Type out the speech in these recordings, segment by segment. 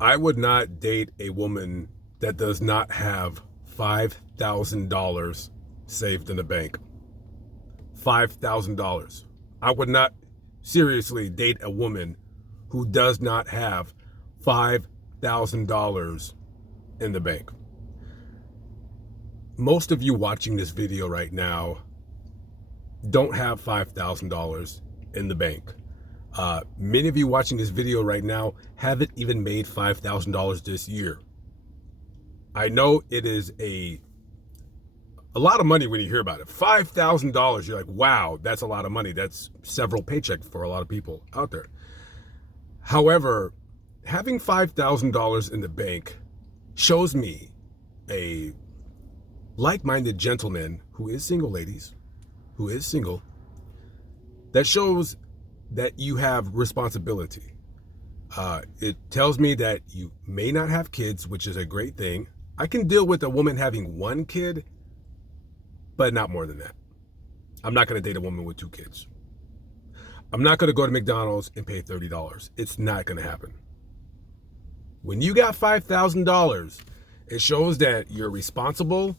I would not date a woman that does not have $5,000 saved in the bank. $5,000. I would not seriously date a woman who does not have $5,000 in the bank. Most of you watching this video right now don't have $5,000 in the bank. Many of you watching this video right now haven't even made $5,000 this year. I know it is a lot of money when you hear about it. $5,000, you're like, wow, that's a lot of money. That's several paychecks for a lot of people out there. However, having $5,000 in the bank shows me a like-minded gentleman who is single, ladies, who is single, that shows that you have responsibility. It tells me that you may not have kids, which is a great thing. I can deal with a woman having one kid, but not more than that. I'm not going to date a woman with two kids. I'm not going to go to McDonald's and pay $30. It's not going to happen. When you got $5,000, it shows that you're responsible,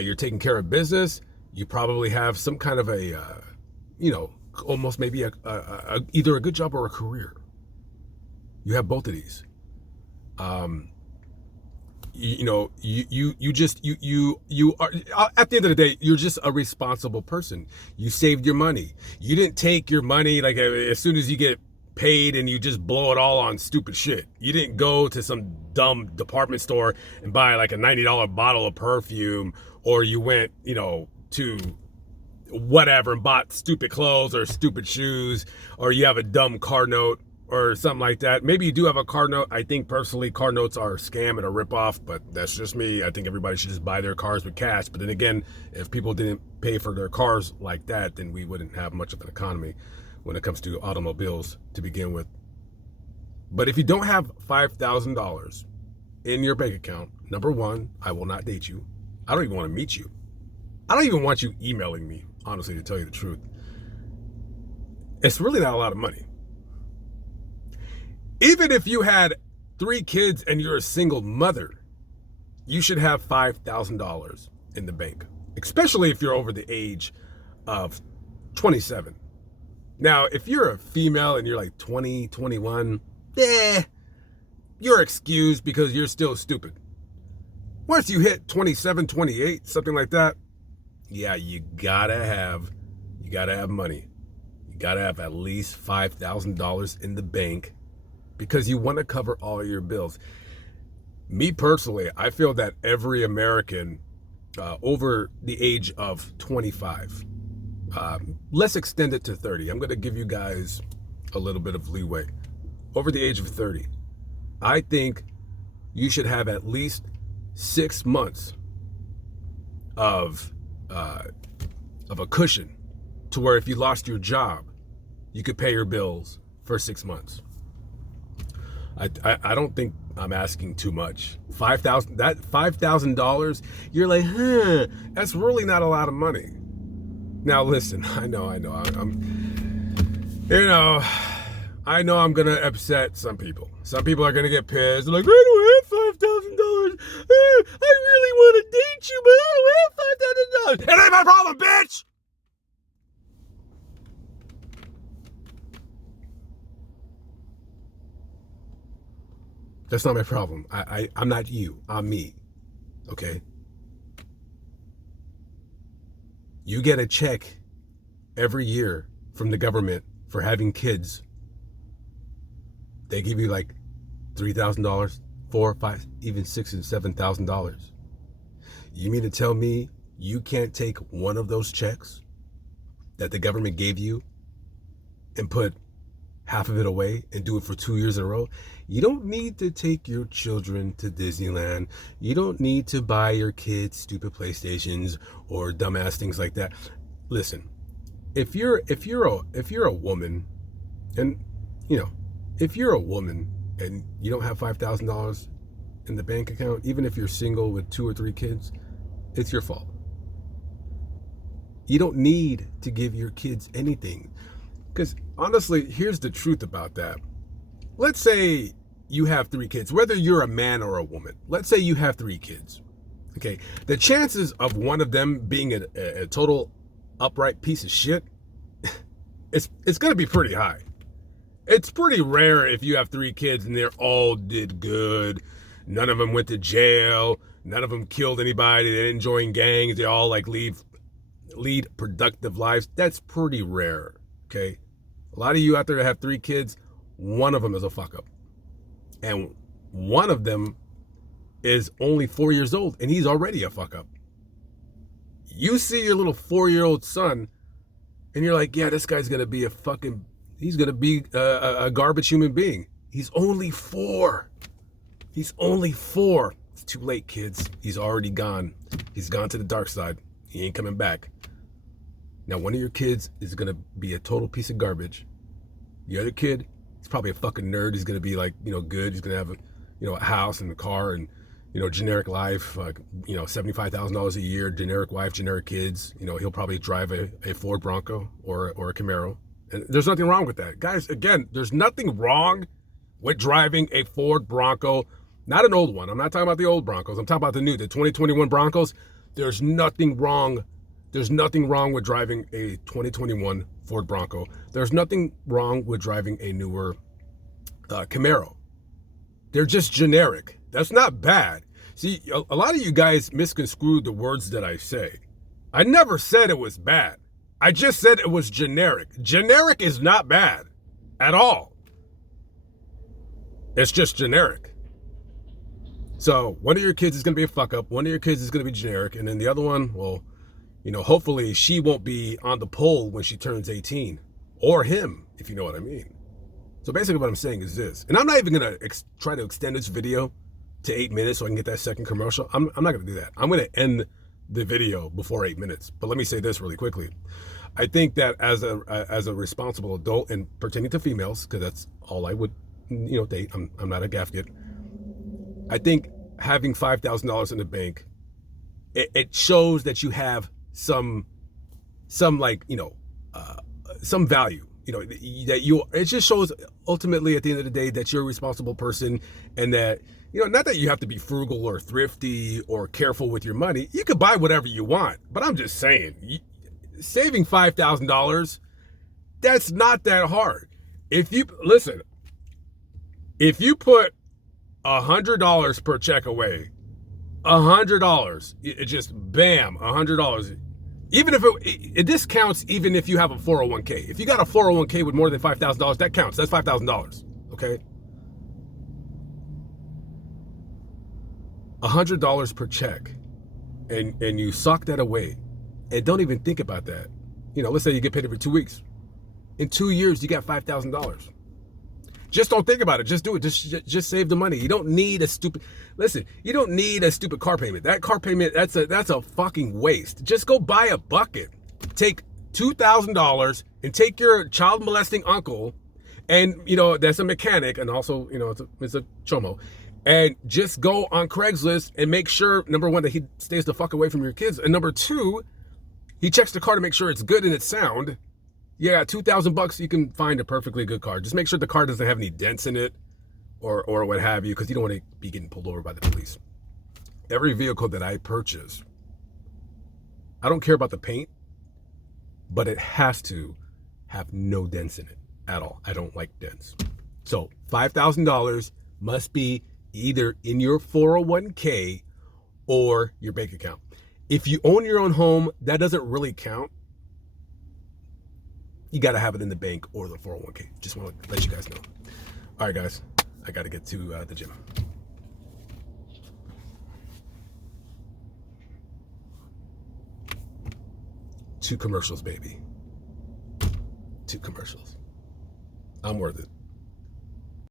you're taking care of business, you probably have some kind of a, almost maybe either a good job or a career. You have both of these. You are, at the end of the day, you're just a responsible person. You saved your money. You didn't take your money like as soon as you get paid and you just blow it all on stupid shit. You didn't go to some dumb department store and buy like a $90 bottle of perfume, or you went, to whatever and bought stupid clothes or stupid shoes, or you have a dumb car note or something like that. Maybe you do have a car note. I think personally car notes are a scam and a ripoff, but that's just me. I think everybody should just buy their cars with cash. But then again, if people didn't pay for their cars like that, then we wouldn't have much of an economy when it comes to automobiles to begin with. But if you don't have $5,000 in your bank account, number one, I will not date you. I don't even want to meet you. I don't even want you emailing me, honestly, to tell you the truth. It's really not a lot of money. Even if you had 3 kids and you're a single mother, you should have $5,000 in the bank, especially if you're over the age of 27. Now, if you're a female and you're like 20, 21, you're excused because you're still stupid. Once you hit 27, 28, something like that, yeah, you gotta have money. You gotta have at least $5,000 in the bank because you want to cover all your bills. Me personally, I feel that every American over the age of 25, let's extend it to 30. I'm going to give you guys a little bit of leeway. Over the age of 30, I think you should have at least 6 months of a cushion to where if you lost your job, you could pay your bills for 6 months. I don't think I'm asking too much. $5,000, you're like, that's really not a lot of money. Now listen, I know, I know I'm gonna upset some people. Some people are gonna get pissed. They're like, I don't have $5,000. I really want to date you, but I don't have $5,000. It ain't my problem, bitch. That's not my problem. I'm not you. I'm me. Okay? You get a check every year from the government for having kids. They give you like $3,000, $4, $5, even $6,000 and $7,000. You mean to tell me you can't take one of those checks that the government gave you and put half of it away and do it for 2 years in a row? You don't need to take your children to Disneyland. You don't need to buy your kids stupid PlayStations or dumbass things like that. Listen, if you're a woman, and if you're a woman and you don't have $5,000 in the bank account, even if you're single with 2 or 3 kids, it's your fault. You don't need to give your kids anything. Because honestly, here's the truth about that. Let's say you have 3 kids, whether you're a man or a woman, let's say you have 3 kids, okay? The chances of one of them being a total upright piece of shit, it's going to be pretty high. It's pretty rare if you have 3 kids and they're all did good. None of them went to jail. None of them killed anybody. They didn't join gangs. They all like lead productive lives. That's pretty rare, okay? A lot of you out there that have 3 kids, one of them is a fuck up. And one of them is only 4 years old and he's already a fuck up. You see your little 4-year-old son and you're like, yeah, this guy's going to be he's going to be a garbage human being. He's only 4. He's only 4. It's too late, kids. He's already gone. He's gone to the dark side. He ain't coming back. Now, one of your kids is going to be a total piece of garbage. The other kid, he's probably a fucking nerd. He's going to be like, good. He's going to have a house and a car and, generic life, like, $75,000 a year, generic wife, generic kids. He'll probably drive a Ford Bronco or a Camaro. And there's nothing wrong with that. Guys, again, there's nothing wrong with driving a Ford Bronco. Not an old one. I'm not talking about the old Broncos. I'm talking about the 2021 Broncos. There's nothing wrong. There's nothing wrong with driving a 2021 Ford Bronco. There's nothing wrong with driving a newer Camaro. They're just generic. That's not bad. See, a lot of you guys misconstrued the words that I say. I never said it was bad. I just said it was generic. Generic is not bad at all. It's just generic. So one of your kids is going to be a fuck up. One of your kids is going to be generic. And then the other one, well, hopefully she won't be on the pole when she turns 18. Or him, if you know what I mean. So basically what I'm saying is this. And I'm not even going to try to extend this video to 8 minutes so I can get that second commercial. I'm not going to do that. I'm going to end the video before 8 minutes. But let me say this really quickly. I think that as a responsible adult, and pertaining to females, because that's all I would date. I'm not a gafket. I think having $5,000 in the bank, it shows that you have some value. It just shows ultimately at the end of the day that you're a responsible person, and that not that you have to be frugal or thrifty or careful with your money. You can buy whatever you want, but I'm just saying, saving $5,000, that's not that hard. If you put $100 per check away, $100, it just bam, $100. Even if it discounts, even if you have a 401k. If you got a 401k with more than $5,000, that counts. That's $5,000. Okay. $100 per check, and you sock that away, and don't even think about that. Let's say you get paid every 2 weeks. In 2 years, you got $5,000. Just don't think about it. Just do it. Just save the money. You don't need you don't need a stupid car payment. That car payment, that's a fucking waste. Just go buy a bucket. Take $2,000 and take your child molesting uncle, and that's a mechanic, and also it's a chomo, and just go on Craigslist and make sure, number one, that he stays the fuck away from your kids, and number two, he checks the car to make sure it's good and it's sound. Yeah, $2,000, you can find a perfectly good car. Just make sure the car doesn't have any dents in it or what have you, because you don't want to be getting pulled over by the police. Every vehicle that I purchase, I don't care about the paint, but it has to have no dents in it at all. I don't like dents. So $5,000 must be either in your 401k or your bank account. If you own your own home, that doesn't really count. You got to have it in the bank or the 401k. Just want to let you guys know. All right, guys. I got to get to the gym. 2 commercials, baby. 2 commercials. I'm worth it.